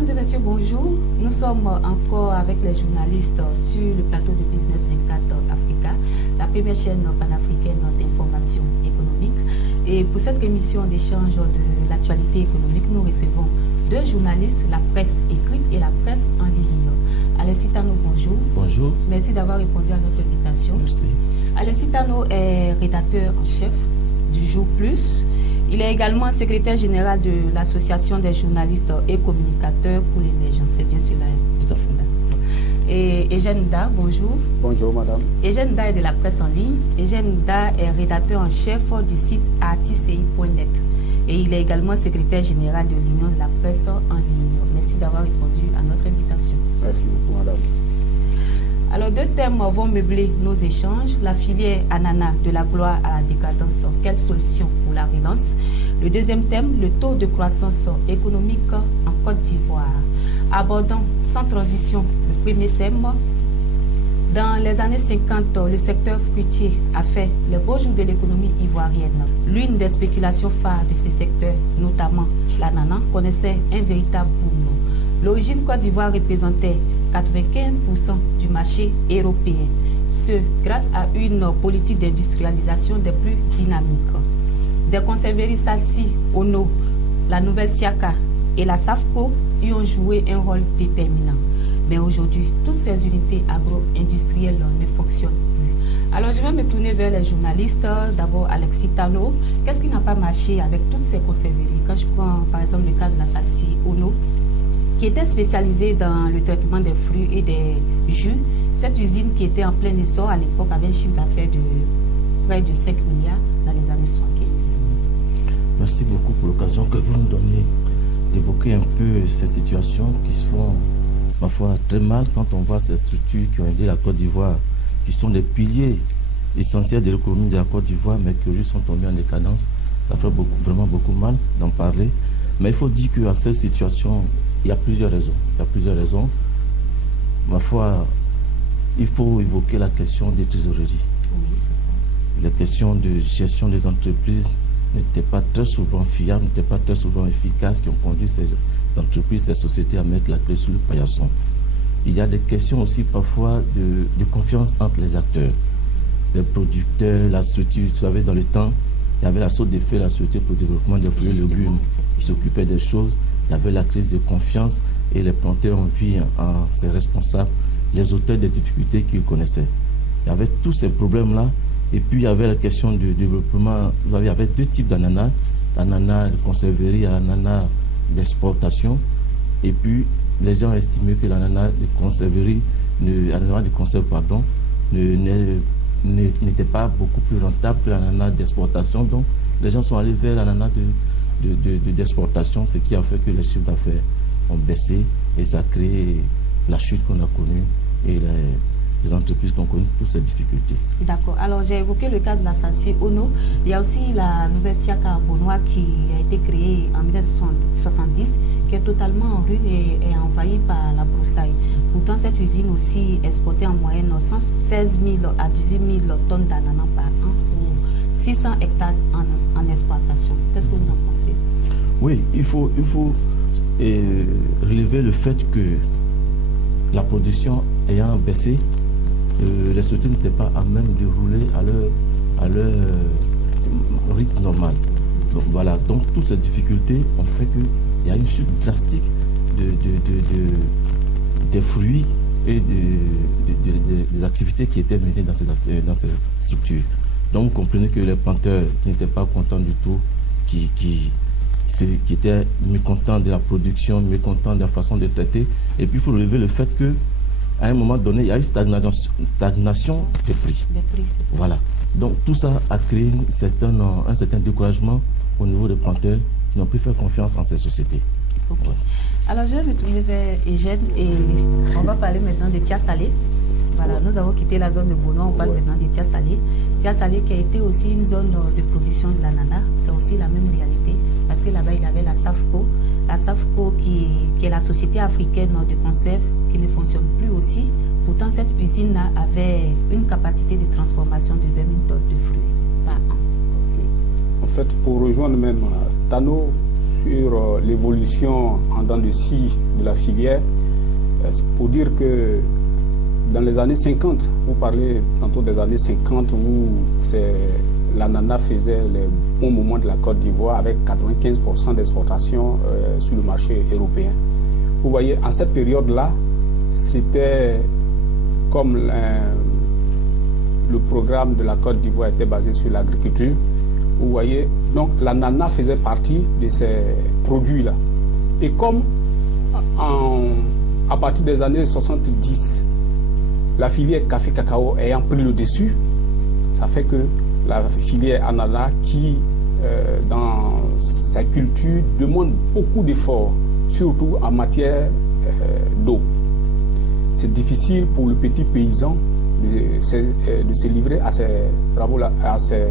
Mesdames et messieurs, bonjour. Nous sommes encore avec les journalistes sur le plateau de Business 24 Africa, la première chaîne panafricaine d'information économique. Et pour cette émission d'échange de l'actualité économique, nous recevons deux journalistes, la presse écrite et la presse en ligne. Alessi Tano, bonjour. Bonjour. Merci d'avoir répondu à notre invitation. Merci. Alessi Tano est rédacteur en chef du Jour Plus. Il est également secrétaire général de l'Association des journalistes et communicateurs pour l'émergence. C'est bien cela. Tout à fait. Et Eugène Da, bonjour. Bonjour madame. Eugène Da est de la presse en ligne. Eugène Da est rédacteur en chef du site artici.net. Et il est également secrétaire général de l'Union de la presse en ligne. Merci d'avoir répondu à notre invitation. Merci beaucoup madame. Alors, deux thèmes vont meubler nos échanges. La filière ananas de la gloire à la décadence, quelle solution pour la relance? Le deuxième thème, le taux de croissance économique en Côte d'Ivoire. Abordons sans transition le premier thème. Dans les années 50, le secteur fruitier a fait les beaux jours de l'économie ivoirienne. L'une des spéculations phares de ce secteur, notamment l'ananas, connaissait un véritable boom. L'origine Côte d'Ivoire représentait 95% du marché européen, ce grâce à une politique d'industrialisation des plus dynamiques. Des conserveries Salsi, Ono, la Nouvelle Siaka et la SAFCO y ont joué un rôle déterminant. Mais aujourd'hui, toutes ces unités agro-industrielles ne fonctionnent plus. Alors je vais me tourner vers les journalistes. D'abord Alessi Tano, qu'est-ce qui n'a pas marché avec toutes ces conserveries? Quand je prends par exemple le cas de la Salsi, Ono, qui était spécialisée dans le traitement des fruits et des jus. Cette usine qui était en plein essor à l'époque avait un chiffre d'affaires de près de 5 milliards dans les années 75. Merci beaucoup pour l'occasion que vous nous donnez d'évoquer un peu ces situations qui se font, ma foi, très mal quand on voit ces structures qui ont aidé la Côte d'Ivoire, qui sont des piliers essentiels de l'économie de la Côte d'Ivoire, mais qui aujourd'hui sont tombés en décadence. Ça fait vraiment beaucoup mal d'en parler. Mais il faut dire qu'à cette situation, il y a plusieurs raisons. Il y a plusieurs raisons. Ma foi, il faut évoquer la question des trésoreries. Oui, c'est ça. La question de gestion des entreprises n'était pas très souvent fiable, n'était pas très souvent efficace, qui ont conduit ces entreprises, ces sociétés à mettre la clé sous le paillasson. Il y a des questions aussi parfois de confiance entre les acteurs, les producteurs, la structure. Vous savez, dans le temps, il y avait la sorte d'effet, la Société pour le développement des fruits et légumes qui s'occupait des choses. Il y avait la crise de confiance et les planteurs ont vu en ses responsables les auteurs des difficultés qu'ils connaissaient. Il y avait tous ces problèmes-là. Et puis il y avait la question du développement. Vous savez, il y avait deux types d'ananas. L'ananas de conserverie et l'ananas d'exportation. Et puis les gens estimaient que l'ananas de conserverie, l'ananas de conserve, pardon, n'était pas beaucoup plus rentable que l'ananas d'exportation. Donc les gens sont allés vers l'ananas d'exportation, ce qui a fait que les chiffres d'affaires ont baissé et ça a créé la chute qu'on a connue et les entreprises qui ont connu toutes ces difficultés. D'accord. Alors j'ai évoqué le cas de la Salsi Ono. Il y a aussi la Nouvelle Siaka Bonois qui a été créée en 1970, qui est totalement en ruine et est envahie par la broussaille. Pourtant, cette usine aussi exportait en moyenne 116 000 à 18 000 tonnes d'ananas par an pour 600 hectares en exploitation. Qu'est-ce que vous en pensez? Oui, il faut relever le fait que la production ayant baissé, les sociétés n'étaient pas à même de rouler à leur rythme normal. Donc voilà, donc toutes ces difficultés ont fait qu'il y a une chute drastique des fruits et des activités qui étaient menées dans ces structures. Donc vous comprenez que les planteurs qui n'étaient pas contents du tout, qui étaient mécontents de la production, mécontents de la façon de traiter. Et puis il faut relever le fait que à un moment donné, il y a eu stagnation des prix. C'est ça. Voilà. Donc tout ça a créé un certain découragement au niveau des planteurs qui n'ont plus fait confiance en ces sociétés. Okay. Ouais. Alors je vais me tourner vers Eugène et on va parler maintenant de Tia Salé. Voilà, nous avons quitté la zone de Bono, on parle maintenant de Tia Salé. Tia Salé qui a été aussi une zone de production de l'ananas, c'est aussi la même réalité parce que là-bas il y avait la SAFCO qui est la société africaine de conserve qui ne fonctionne plus aussi. Pourtant cette usine-là avait une capacité de transformation de 20 000 tonnes de fruits par an. Okay. En fait, pour rejoindre même Tano sur l'évolution en dents de scie de la filière, pour dire que dans les années 50, vous parlez tantôt des années 50 où l'ananas faisait les bons moments de la Côte d'Ivoire avec 95% d'exportation sur le marché européen. Vous voyez, en cette période-là, c'était comme le programme de la Côte d'Ivoire était basé sur l'agriculture. Vous voyez, donc l'ananas faisait partie de ces produits-là. Et comme à partir des années 70, la filière café-cacao ayant pris le dessus, ça fait que la filière ananas qui, dans sa culture, demande beaucoup d'efforts, surtout en matière d'eau. C'est difficile pour le petit paysan de se livrer à ces travaux-là, à ces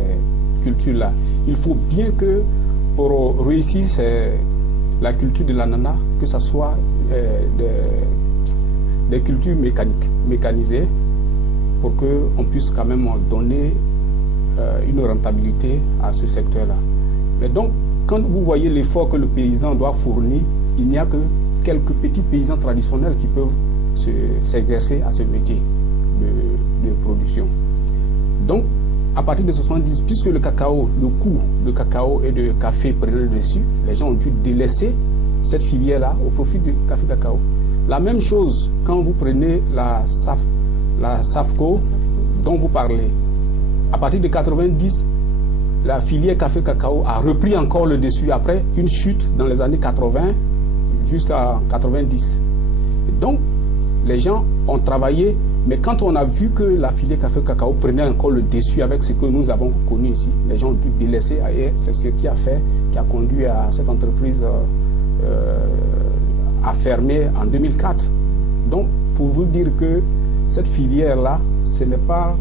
culture-là. Il faut bien que pour réussir la culture de l'ananas, que ce soit des cultures mécanisées, pour qu'on puisse quand même donner une rentabilité à ce secteur-là. Mais donc, quand vous voyez l'effort que le paysan doit fournir, il n'y a que quelques petits paysans traditionnels qui peuvent s'exercer à ce métier de production. Donc, à partir de 70, puisque le coût de cacao et de café prenait le dessus, les gens ont dû délaisser cette filière-là au profit du café-cacao. La même chose quand vous prenez la SAFCO dont vous parlez. À partir de 90, la filière café-cacao a repris encore le dessus après une chute dans les années 80 jusqu'à 90. Donc, les gens ont travaillé. Mais quand on a vu que la filière café-cacao prenait encore le dessus avec ce que nous avons connu ici, les gens ont dû délaisser ailleurs. C'est ce qui a conduit à cette entreprise à fermer en 2004. Donc, pour vous dire que cette filière-là, ce n'est pas,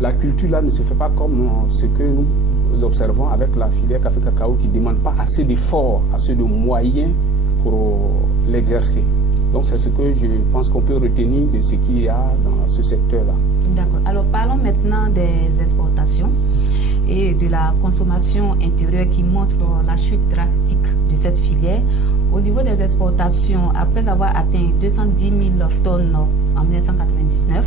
la culture-là ne se fait pas comme ce que nous observons avec la filière café-cacao qui ne demande pas assez d'efforts, assez de moyens pour l'exercer. Donc c'est ce que je pense qu'on peut retenir de ce qu'il y a dans ce secteur-là. D'accord. Alors parlons maintenant des exportations et de la consommation intérieure qui montre la chute drastique de cette filière. Au niveau des exportations, après avoir atteint 210 000 tonnes en 1999,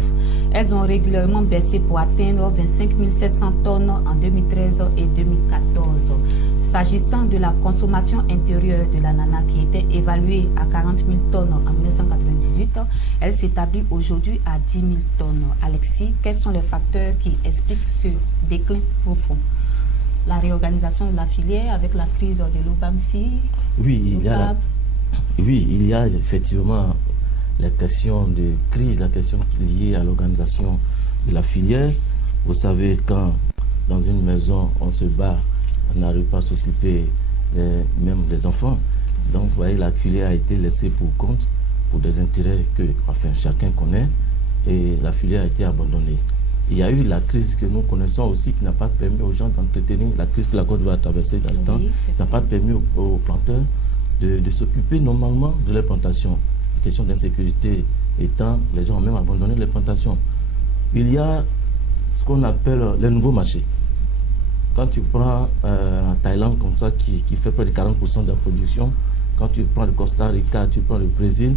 elles ont régulièrement baissé pour atteindre 25 700 tonnes en 2013 et 2014. S'agissant de la consommation intérieure de l'ananas qui était évaluée à 40 000 tonnes en 1998, elle s'établit aujourd'hui à 10 000 tonnes. Alexis, quels sont les facteurs qui expliquent ce déclin profond? La réorganisation de la filière avec la crise de l'OPAMSI? Oui, il y a effectivement la question de crise, la question liée à l'organisation de la filière. Vous savez, quand dans une maison on se bat, on n'arrive pas à s'occuper même des enfants. Donc, vous voyez, la filière a été laissée pour compte pour des intérêts que chacun connaît, et la filière a été abandonnée. Il y a eu la crise que nous connaissons aussi qui n'a pas permis aux gens d'entretenir, la crise que la Côte d'Ivoire a traversée dans le temps, n'a pas permis aux planteurs de s'occuper normalement de leurs plantations. La question d'insécurité étant, les gens ont même abandonné les plantations. Il y a ce qu'on appelle les nouveaux marchés. Quand tu prends en Thaïlande comme ça, qui fait près de 40% de la production, quand tu prends le Costa Rica, tu prends le Brésil,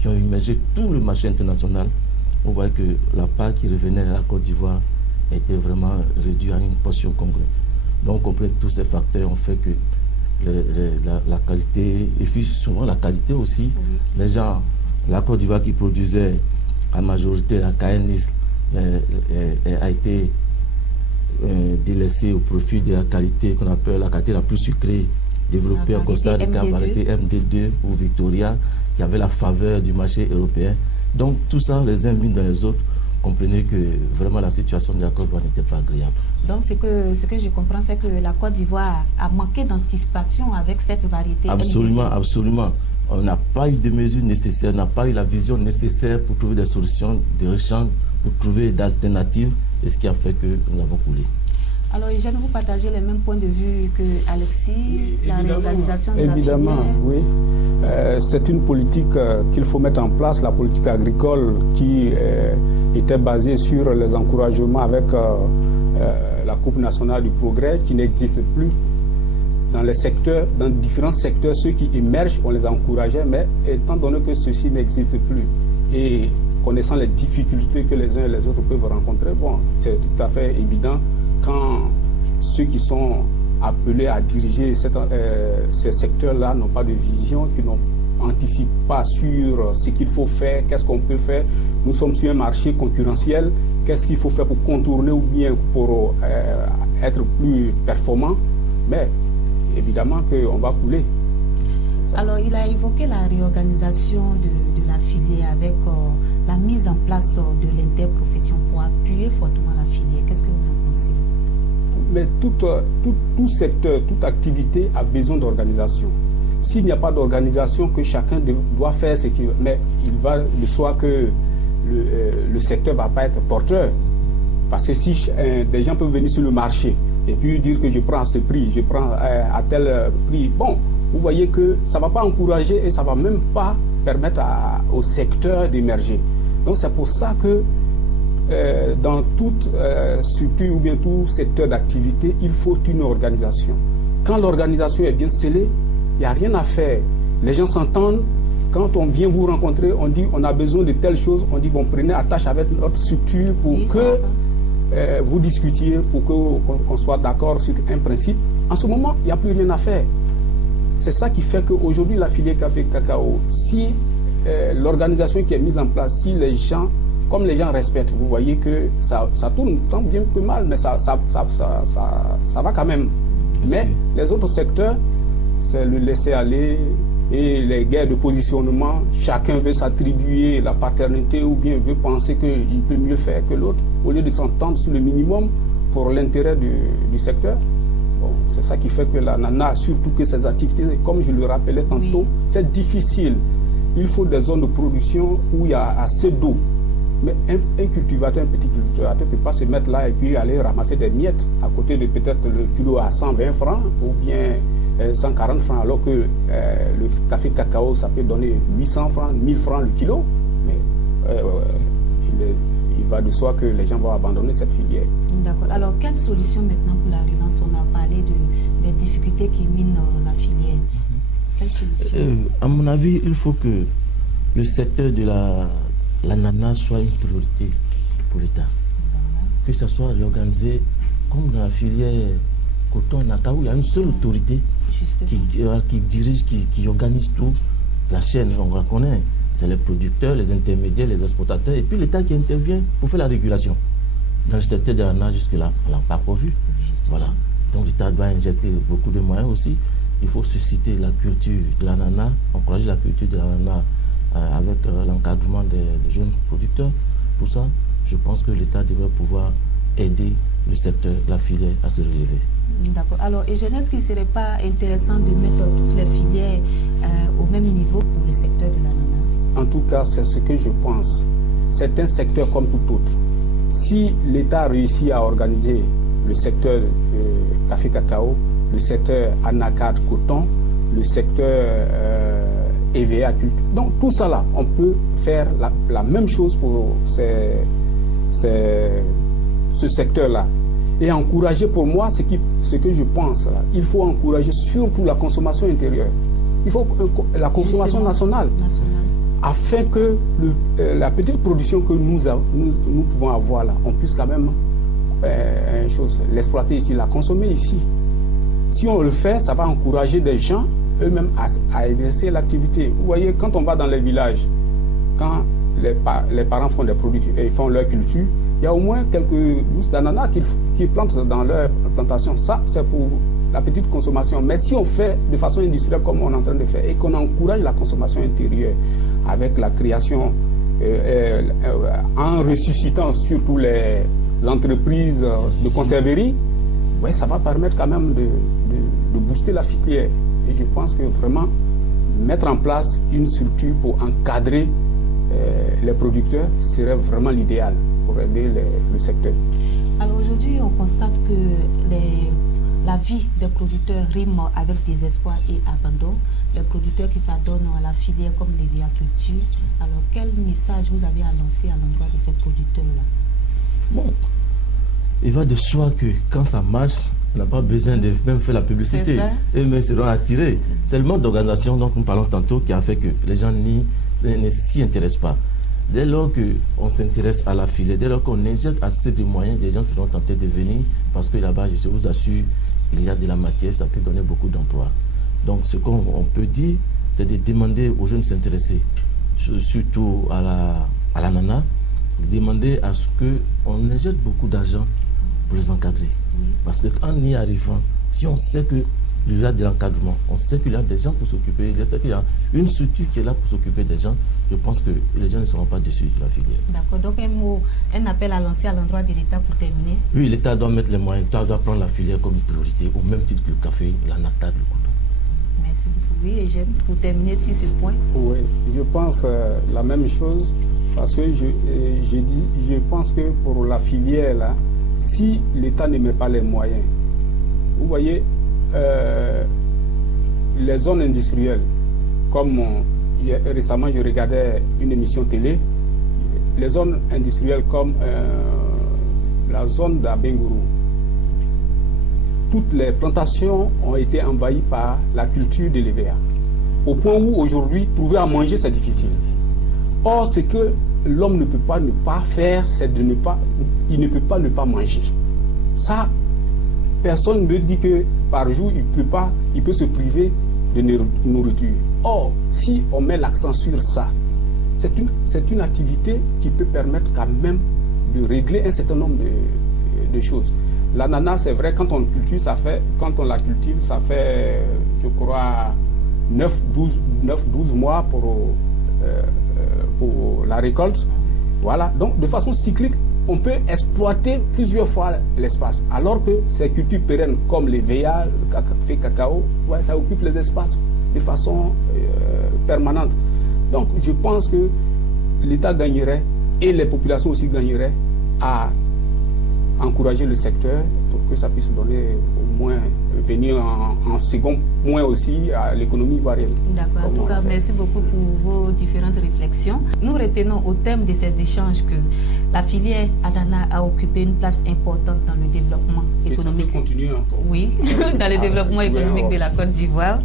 qui ont immergé tout le marché international, on voit que la part qui revenait à la Côte d'Ivoire était vraiment réduite à une portion congrue. Donc, on comprend tous ces facteurs ont fait que la qualité, et puis souvent la qualité aussi, les gens, la Côte d'Ivoire qui produisait en majorité la caennis a été délaissée au profit de la qualité qu'on appelle la qualité la plus sucrée, développée en Costa Rica, variété MD2 ou Victoria, qui avait la faveur du marché européen. Donc tout ça, les uns mis dans les autres, comprenez que vraiment la situation de la Côte d'Ivoire n'était pas agréable. Donc ce que je comprends, c'est que la Côte d'Ivoire a manqué d'anticipation avec cette variété. Absolument, absolument. On n'a pas eu de mesures nécessaires, on n'a pas eu la vision nécessaire pour trouver des solutions de rechange, pour trouver d'alternatives, et ce qui a fait que nous avons coulé. Alors, Eugène, vous partagez les mêmes points de vue que Alexis, oui, la réorganisation de la filière? Évidemment, oui. C'est une politique qu'il faut mettre en place, la politique agricole qui était basée sur les encouragements avec la Coupe nationale du progrès qui n'existe plus. dans les secteurs, dans différents secteurs, ceux qui émergent, on les encourageait, mais étant donné que ceci n'existe plus et connaissant les difficultés que les uns et les autres peuvent rencontrer, bon, c'est tout à fait évident quand ceux qui sont appelés à diriger ces secteurs-là n'ont pas de vision, qui n'anticipent pas sur ce qu'il faut faire, qu'est-ce qu'on peut faire. Nous sommes sur un marché concurrentiel, qu'est-ce qu'il faut faire pour contourner ou bien pour être plus performant, mais évidemment qu'on va couler. Alors, il a évoqué la réorganisation de la filière avec la mise en place de l'interprofession pour appuyer fortement la filière. Qu'est-ce que vous en pensez? Mais tout secteur, toute activité a besoin d'organisation. S'il n'y a pas d'organisation, que chacun doit faire ce qu'il veut, mais il va de soi que le secteur ne va pas être porteur. Parce que si des gens peuvent venir sur le marché et puis dire que je prends à ce prix, je prends à tel prix, bon, vous voyez que ça ne va pas encourager et ça ne va même pas permettre au secteur d'émerger. Donc c'est pour ça que dans toute structure ou bien tout secteur d'activité, il faut une organisation. Quand l'organisation est bien scellée, il n'y a rien à faire. Les gens s'entendent. Quand on vient vous rencontrer, on dit on a besoin de telle chose, on dit bon, prenez attache avec notre structure pour que vous discutiez, pour qu'on soit d'accord sur un principe. En ce moment, il n'y a plus rien à faire. C'est ça qui fait qu'aujourd'hui, la filière café-cacao, si l'organisation qui est mise en place, si les gens, comme les gens respectent, vous voyez que ça tourne tant bien que mal, mais ça va quand même. Mais les autres secteurs, c'est le laisser aller et les guerres de positionnement. Chacun veut s'attribuer la paternité ou bien veut penser qu'il peut mieux faire que l'autre au lieu de s'entendre sur le minimum pour l'intérêt du secteur. Bon, c'est ça qui fait que la nana, surtout que ses activités, comme je le rappelais tantôt, c'est difficile. Il faut des zones de production où il y a assez d'eau. Mais un cultivateur, un petit cultivateur ne peut pas se mettre là et puis aller ramasser des miettes à côté de peut-être le kilo à 120 francs ou bien 140 francs, alors que le café cacao, ça peut donner 800 francs, 1000 francs le kilo. Mais il va de soi que les gens vont abandonner cette filière. D'accord. Alors, quelle solution maintenant pour la relance? On a parlé des difficultés qui minent la filière. Quelle solution? À mon avis, il faut que le secteur de l'ananas soit une priorité pour l'État. Voilà. Que ça soit réorganisé comme dans la filière coton-nacao, il y a une seule autorité qui dirige, qui organise tout. La chaîne, on la connaît. C'est les producteurs, les intermédiaires, les exportateurs, et puis l'État qui intervient pour faire la régulation. Dans le secteur de l'ananas, jusque-là, on ne l'a pas prévu. Voilà. Donc l'État doit injecter beaucoup de moyens aussi. Il faut susciter la culture de l'ananas, encourager la culture de l'ananas avec l'encadrement des jeunes producteurs. Pour ça, je pense que l'État devrait pouvoir aider le secteur, la filière à se relever. D'accord. Alors, et est-ce qu'il ne serait pas intéressant de mettre toutes les filières au même niveau pour le secteur de l'ananas? En tout cas, c'est ce que je pense. C'est un secteur comme tout autre. Si l'État réussit à organiser le secteur café-cacao, le secteur anacarde coton, le secteur EVA culture, donc tout ça là, on peut faire la même chose pour ce secteur-là. Et encourager, pour moi, ce que je pense là, il faut encourager surtout la consommation intérieure. Il faut la consommation nationale. Afin que la petite production que nous pouvons avoir là, on puisse quand même l'exploiter ici, la consommer ici. Si on le fait, ça va encourager des gens eux-mêmes à exercer l'activité. Vous voyez, quand on va dans les villages, quand les parents font des produits et font leur culture, il y a au moins quelques gousses d'ananas qu'ils plantent dans leur plantation. Ça, c'est pour la petite consommation. Mais si on fait de façon industrielle comme on est en train de faire et qu'on encourage la consommation intérieure avec la création, en ressuscitant surtout les entreprises de conserverie, ouais, ça va permettre quand même de booster la filière. Et je pense que vraiment mettre en place une structure pour encadrer les producteurs serait vraiment l'idéal pour aider le secteur. Alors aujourd'hui, on constate que la vie des producteurs rime avec désespoir et abandon. Les producteurs qui s'adonnent à la filière comme l'agriculture. Alors quel message vous avez à lancer à l'endroit de ces producteurs-là? Bon, il va de soi que quand ça marche, On n'a pas besoin de même faire la publicité. Eux-mêmes seront attirés. C'est le mode d'organisation dont nous parlons tantôt qui a fait que les gens ne s'y intéressent pas. Dès lors qu'on s'intéresse à la filière, dès lors qu'on injecte assez de moyens, les gens seront tentés de venir parce que là-bas, je vous assure, il y a de la matière, ça peut donner beaucoup d'emplois. Donc ce qu'on peut dire, c'est de demander aux jeunes de s'intéresser, surtout à l'ananas, demander à ce qu'on injecte beaucoup d'argent pour les encadrer. Oui. Parce qu'en y arrivant, si on sait qu'il y a de l'encadrement, on sait qu'il y a des gens pour s'occuper, on sait qu'il y a une structure qui est là pour s'occuper des gens, je pense que les gens ne seront pas déçus de la filière. D'accord, donc un appel à lancer à l'endroit de l'État pour terminer. Oui, l'État doit mettre les moyens, l'État doit prendre la filière comme une priorité, au même titre que le café, la nata, le coton. Merci beaucoup. Oui, Eugène, pour terminer sur ce point. Oui, je pense la même chose, parce que je pense que pour la filière, là, si l'État ne met pas les moyens, vous voyez, les zones industrielles, comme récemment je regardais une émission télé, les zones industrielles comme la zone d'Abengourou, toutes les plantations ont été envahies par la culture de l'EVA, au point où aujourd'hui trouver à manger c'est difficile. Or, ce que l'homme ne peut pas ne pas faire, c'est il ne peut pas ne pas manger. Ça, personne ne me dit que par jour, il peut se priver de nourriture. Or, si on met l'accent sur ça, c'est une activité qui peut permettre quand même de régler un certain nombre de choses. L'ananas, c'est vrai, quand on la cultive, ça fait, je crois, 9-12 mois pour la récolte. Voilà. Donc, de façon cyclique, on peut exploiter plusieurs fois l'espace. Alors que ces cultures pérennes, comme les VA, le café, cacao, ouais, ça occupe les espaces de façon permanente. Donc, je pense que l'État gagnerait et les populations aussi gagneraient à encourager le secteur pour que ça puisse donner au moins venir en second point aussi à l'économie ivoirienne. D'accord. En tout cas, merci beaucoup pour vos différentes réflexions. Nous retenons au thème de ces échanges que la filière ananas a occupé une place importante dans le développement économique. Et ça peut continuer encore. Oui, dans le développement économique de la Côte d'Ivoire.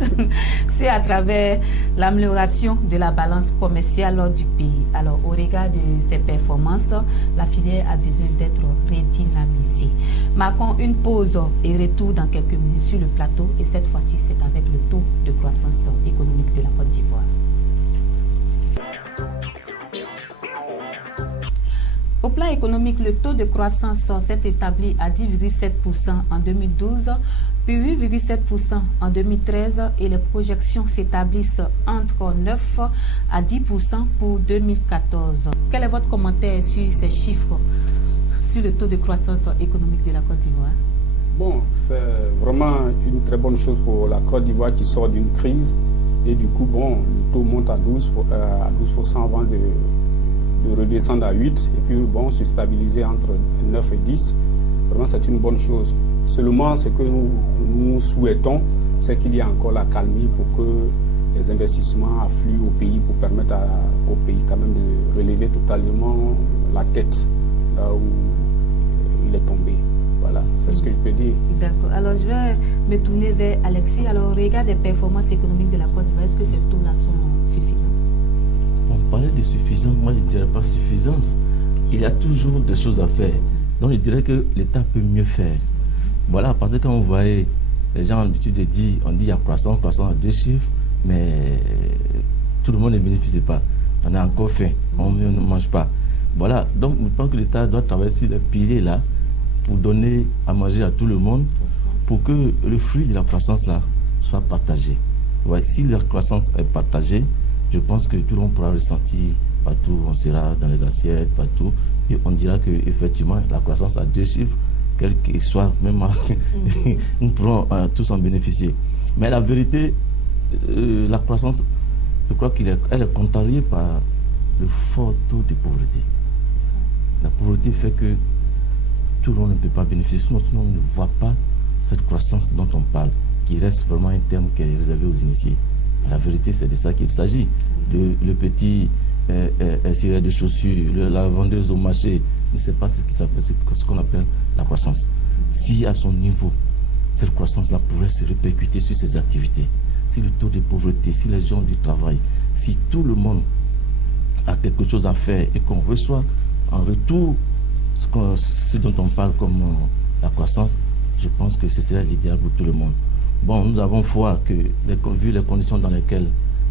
C'est à travers l'amélioration de la balance commerciale du pays. Alors, au regard de ses performances, la filière a besoin d'être redynamisée. Marquons une pause et retour dans quelques minutes sur le plateau, et cette fois-ci c'est avec le taux de croissance économique de la Côte d'Ivoire. Au plan économique, le taux de croissance s'est établi à 10,7% en 2012, puis 8,7% en 2013 et les projections s'établissent entre 9 à 10% pour 2014. Quel est votre commentaire sur ces chiffres, sur le taux de croissance économique de la Côte d'Ivoire? Bon, c'est vraiment une très bonne chose pour la Côte d'Ivoire qui sort d'une crise. Et du coup, bon, le taux monte à 12% avant de redescendre à 8 et puis bon, se stabiliser entre 9 et 10. Vraiment, c'est une bonne chose. Seulement, ce que nous souhaitons, c'est qu'il y ait encore la calmie pour que les investissements affluent au pays pour permettre au pays quand même de relever totalement la tête là où il est tombé. Voilà, c'est ce que je peux dire. D'accord. Alors, je vais me tourner vers Alexis. Alors, au regard des performances économiques de la Côte d'Ivoire, est-ce que ces taux-là sont suffisants? On parlait de suffisance, moi je ne dirais pas suffisance. Il y a toujours des choses à faire. Donc, je dirais que l'État peut mieux faire. Voilà, parce que quand vous voyez, les gens ont l'habitude de dire, on dit il y a croissance à 2 chiffres, mais tout le monde ne bénéficie pas. On a encore faim, on ne mange pas. Voilà, donc je pense que l'État doit travailler sur les piliers là, pour donner à manger à tout le monde, pour que le fruit de la croissance là soit partagé. Ouais, si la croissance est partagée, je pense que tout le monde pourra ressentir partout, on sera dans les assiettes, partout, et on dira qu'effectivement la croissance à 2 chiffres, quel qu'il soit, même nous pourrons tous en bénéficier. Mais la vérité, la croissance, je crois qu'elle est contrariée par le fort taux de pauvreté. La pauvreté fait que tout le monde ne peut pas bénéficier, sinon tout le monde ne voit pas cette croissance dont on parle, qui reste vraiment un terme qui est réservé aux initiés. La vérité, c'est de ça qu'il s'agit. Le petit ciré de chaussures, la vendeuse au marché, ne sait pas ce qu'on appelle la croissance. Si à son niveau, cette croissance-là pourrait se répercuter sur ces activités. Si le taux de pauvreté, si les gens du travail, si tout le monde a quelque chose à faire et qu'on reçoit en retour ce dont on parle comme la croissance, je pense que ce serait l'idéal pour tout le monde. Bon, nous avons foi que, vu les conditions dans lesquelles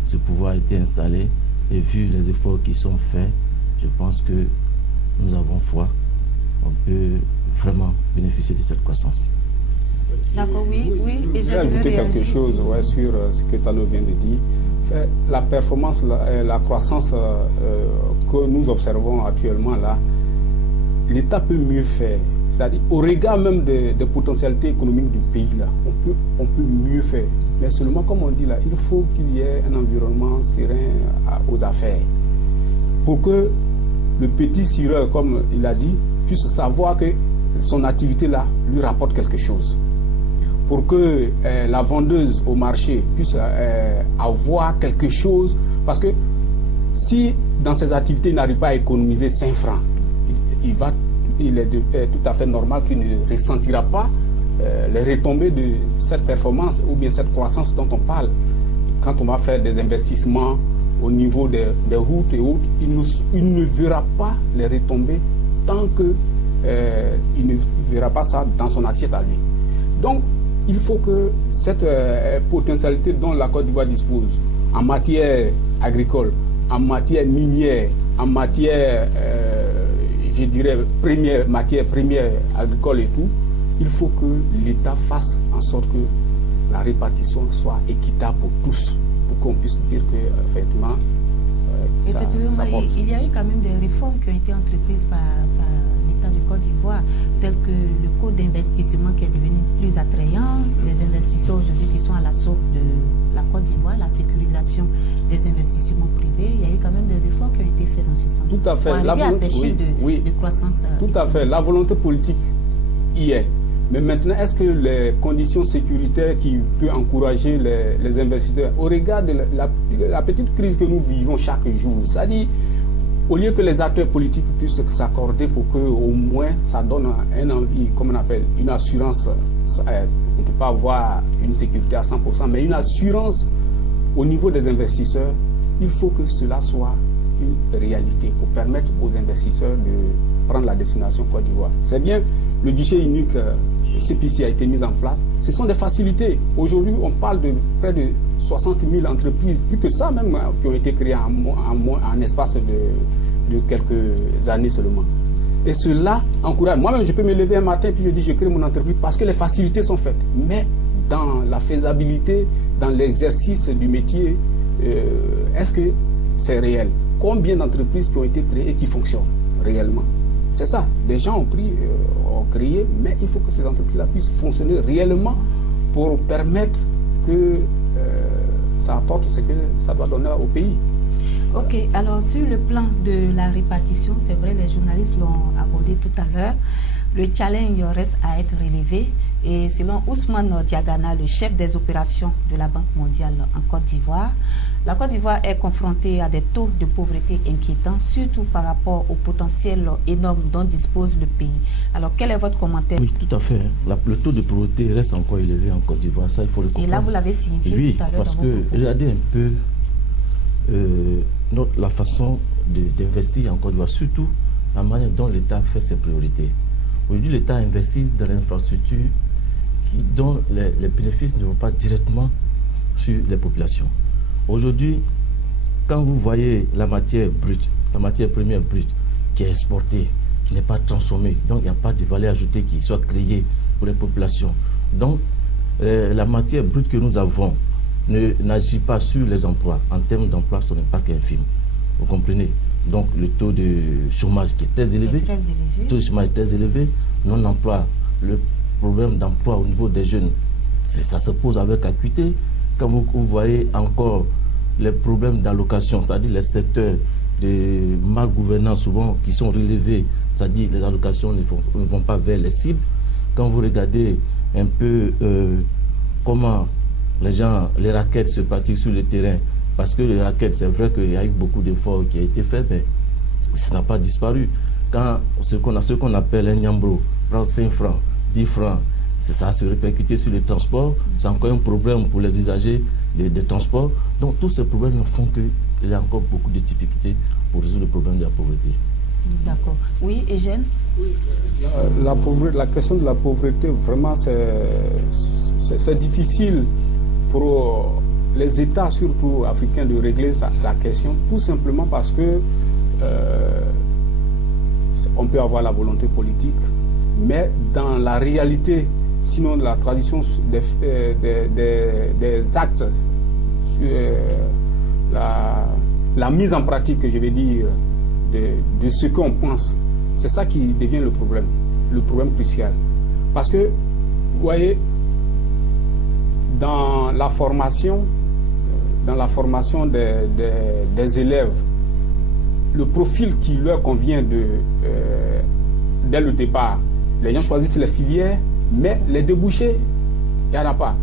ce pouvoir a été installé et vu les efforts qui sont faits, je pense que nous avons foi. On peut vraiment bénéficier de cette croissance. D'accord, oui. Et je vais ajouter quelque chose sur ce que Tano vient de dire. La performance, la croissance que nous observons actuellement là, l'État peut mieux faire. C'est-à-dire, au regard même des potentialités économiques du pays là, on peut mieux faire. Mais seulement, comme on dit là, il faut qu'il y ait un environnement serein aux affaires. Pour que le petit cireur, comme il a dit, puisse savoir que son activité là lui rapporte quelque chose. Pour que la vendeuse au marché puisse avoir quelque chose. Parce que si dans ses activités il n'arrive pas à économiser 5 francs, il est tout à fait normal qu'il ne ressentira pas les retombées de cette performance ou bien cette croissance dont on parle. Quand on va faire des investissements au niveau des routes et autres, il ne verra pas les retombées tant qu'il ne verra pas ça dans son assiette à lui. Donc, il faut que cette potentialité dont la Côte d'Ivoire dispose en matière agricole, en matière minière, en matière, je dirais, matière première agricole et tout, il faut que l'État fasse en sorte que la répartition soit équitable pour tous, pour qu'on puisse dire que, effectivement, ça porte. Il y a eu quand même des réformes qui ont été entreprises par l'État de Côte d'Ivoire, telles que le code d'investissement qui est devenu plus attrayant, les investisseurs aujourd'hui qui sont à l'assaut de la Côte d'Ivoire, la sécurisation des investissements privés. Il y a eu quand même des efforts qui ont été faits dans ce sens. Tout à fait. Pour arriver à ces chiffres de croissance. Tout à fait. La volonté politique y est. Mais maintenant, est-ce que les conditions sécuritaires qui peuvent encourager les investisseurs, au regard de la petite crise que nous vivons chaque jour, c'est-à-dire, au lieu que les acteurs politiques puissent s'accorder pour qu'au moins ça donne un envie, comme on appelle, une assurance, on ne peut pas avoir une sécurité à 100%, mais une assurance au niveau des investisseurs, il faut que cela soit une réalité pour permettre aux investisseurs de prendre la destination Côte d'Ivoire. C'est bien, le guichet unique CPC a été mis en place. Ce sont des facilités. Aujourd'hui, on parle de près de 60 000 entreprises, plus que ça même, qui ont été créées en espace de quelques années seulement. Et cela encourage. Moi-même, je peux me lever un matin et je dis je crée mon entreprise parce que les facilités sont faites. Mais dans la faisabilité, dans l'exercice du métier, est-ce que c'est réel? Combien d'entreprises qui ont été créées et qui fonctionnent réellement? C'est ça. Des gens ont créé, mais il faut que ces entreprises-là puissent fonctionner réellement pour permettre que ça apporte ce que ça doit donner au pays. Ok, alors sur le plan de la répartition, c'est vrai, les journalistes l'ont abordé tout à l'heure, le challenge reste à être relevé et selon Ousmane Diagana, le chef des opérations de la Banque mondiale en Côte d'Ivoire, la Côte d'Ivoire est confrontée à des taux de pauvreté inquiétants, surtout par rapport au potentiel énorme dont dispose le pays. Alors quel est votre commentaire? Oui, tout à fait. Le taux de pauvreté reste encore élevé en Côte d'Ivoire, ça il faut le comprendre. Et là vous l'avez signifié tout à l'heure. Parce que regardez un peu la façon d'investir en Côte d'Ivoire, surtout la manière dont l'État fait ses priorités. Aujourd'hui, l'État investit dans l'infrastructure dont les bénéfices ne vont pas directement sur les populations. Aujourd'hui, quand vous voyez la matière première brute qui est exportée, qui n'est pas transformée, donc il n'y a pas de valeur ajoutée qui soit créée pour les populations. Donc, la matière brute que nous avons n'agit pas sur les emplois. En termes d'emploi, son impact est infime. Vous comprenez? Donc, le taux de chômage qui est très élevé, le taux de chômage est très élevé, non-emploi, le problème d'emploi au niveau des jeunes, ça se pose avec acuité. Quand vous voyez encore les problèmes d'allocation, c'est-à-dire les secteurs de mal-gouvernance souvent qui sont relevés, c'est-à-dire les allocations ne vont pas vers les cibles. Quand vous regardez un peu comment les raquettes se pratiquent sur le terrain, parce que les raquettes, c'est vrai qu'il y a eu beaucoup d'efforts qui ont été faits, mais ça n'a pas disparu. Quand ce qu'on appelle un nyambro prend 5 francs, 10 francs, ça se répercuter sur les transports, c'est encore un problème pour les usagers des transports. Donc tous ces problèmes font qu'il y a encore beaucoup de difficultés pour résoudre le problème de la pauvreté. D'accord. Oui, Eugène? Oui, la question de la pauvreté, vraiment, c'est difficile pour les États, surtout africains, de régler la question, tout simplement parce que on peut avoir la volonté politique, mais dans la réalité, sinon la tradition des actes, la mise en pratique, je vais dire, de ce qu'on pense, c'est ça qui devient le problème crucial. Parce que, vous voyez, dans la formation des élèves, le profil qui leur convient dès le départ, les gens choisissent les filières, mais les débouchés, il n'y en a pas.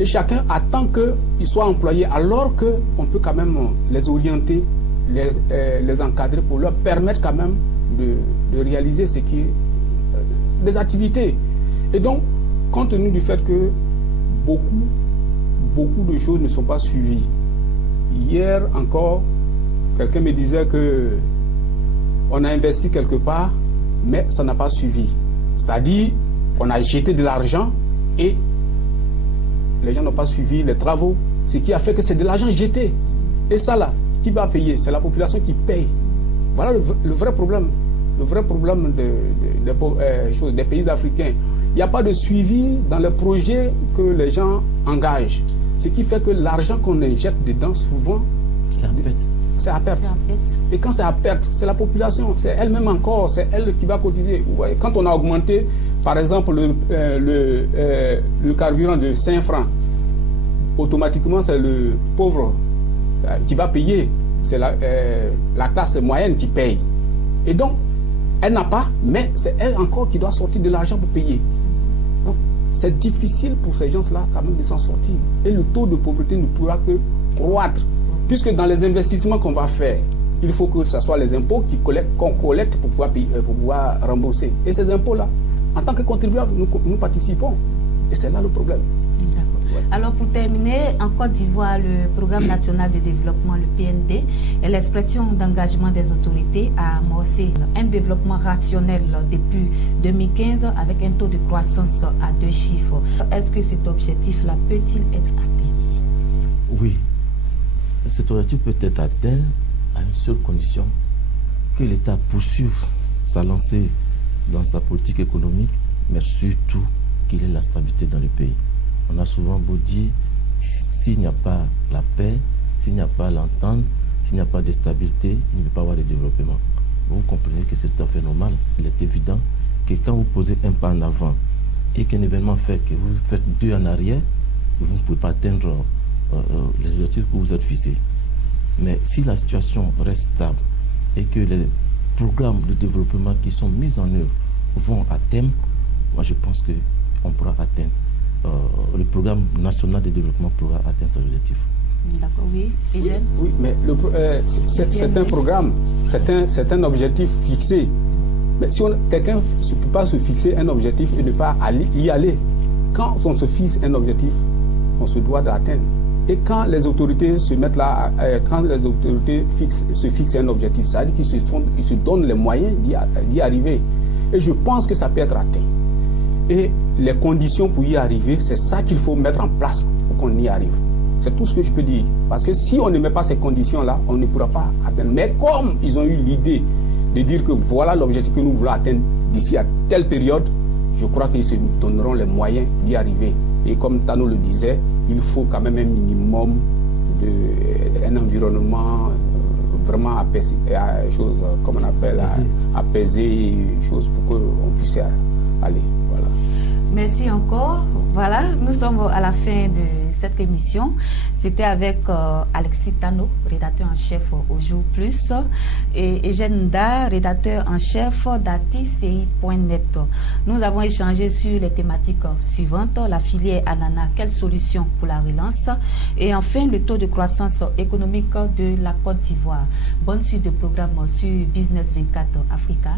Et chacun attend qu'ils soient employés, alors qu'on peut quand même les orienter, les encadrer pour leur permettre quand même de réaliser ce qui est des activités. Et donc, compte tenu du fait que beaucoup de choses ne sont pas suivies. Hier encore, quelqu'un me disait qu'on a investi quelque part, mais ça n'a pas suivi. C'est-à-dire qu'on a jeté de l'argent et les gens n'ont pas suivi les travaux. Ce qui a fait que c'est de l'argent jeté. Et ça là, qui va payer? C'est la population qui paye. Voilà le vrai problème. Le vrai problème des pays africains. Il n'y a pas de suivi dans les projets que les gens engagent. Ce qui fait que l'argent qu'on injecte dedans, souvent, c'est à perte. Et quand c'est à perte, c'est la population, c'est elle-même encore, c'est elle qui va cotiser. Quand on a augmenté, par exemple, le carburant de 5 francs, automatiquement, c'est le pauvre qui va payer. C'est la classe moyenne qui paye. Et donc, elle n'a pas, mais c'est elle encore qui doit sortir de l'argent pour payer. Donc, c'est difficile pour ces gens-là quand même de s'en sortir. Et le taux de pauvreté ne pourra que croître. Puisque dans les investissements qu'on va faire, il faut que ce soit les impôts qu'on collecte pour pouvoir rembourser. Et ces impôts-là, en tant que contribuables, nous participons. Et c'est là le problème. Alors pour terminer, en Côte d'Ivoire, le Programme national de développement, le PND, est l'expression d'engagement des autorités à amorcer un développement rationnel depuis 2015 avec un taux de croissance à 2 chiffres. Est-ce que cet objectif-là peut-il être atteint? Oui, cet objectif peut être atteint à une seule condition, que l'État poursuive sa lancée dans sa politique économique, mais surtout qu'il ait la stabilité dans le pays. On a souvent beau dire, s'il n'y a pas la paix, s'il n'y a pas l'entente, s'il n'y a pas de stabilité, il ne peut pas avoir de développement. Vous comprenez que c'est tout à fait normal. Il est évident que quand vous posez un pas en avant et qu'un événement fait que vous faites 2 en arrière, vous ne pouvez pas atteindre les objectifs que vous êtes fixés. Mais si la situation reste stable et que les programmes de développement qui sont mis en œuvre vont à terme, moi je pense qu'on pourra atteindre. Le programme national de développement pourra atteindre ses objectifs. D'accord, oui. Oui, mais c'est un programme, c'est un objectif fixé. Mais si quelqu'un ne peut pas se fixer un objectif et ne pas y aller, quand on se fixe un objectif, on se doit d'atteindre. Et quand les autorités se mettent là, quand les autorités se fixent un objectif, ça veut dire qu'ils se donnent les moyens d'y arriver. Et je pense que ça peut être atteint. Et les conditions pour y arriver, c'est ça qu'il faut mettre en place pour qu'on y arrive. C'est tout ce que je peux dire. Parce que si on ne met pas ces conditions-là, on ne pourra pas atteindre. Mais comme ils ont eu l'idée de dire que voilà l'objectif que nous voulons atteindre d'ici à telle période, je crois qu'ils se donneront les moyens d'y arriver. Et comme Tano le disait, il faut quand même un minimum d'un environnement vraiment apaisé, comme on appelle, apaisé, chose pour qu'on puisse aller. Voilà. Merci encore. Voilà, nous sommes à la fin de cette émission. C'était avec Alexis Tano, rédacteur en chef au Jour Plus, et Eugène Nda, rédacteur en chef d'ArtiCI.net. Nous avons échangé sur les thématiques suivantes: la filière ananas, quelles solutions pour la relance, et enfin le taux de croissance économique de la Côte d'Ivoire. Bonne suite de programme sur Business 24 Africa.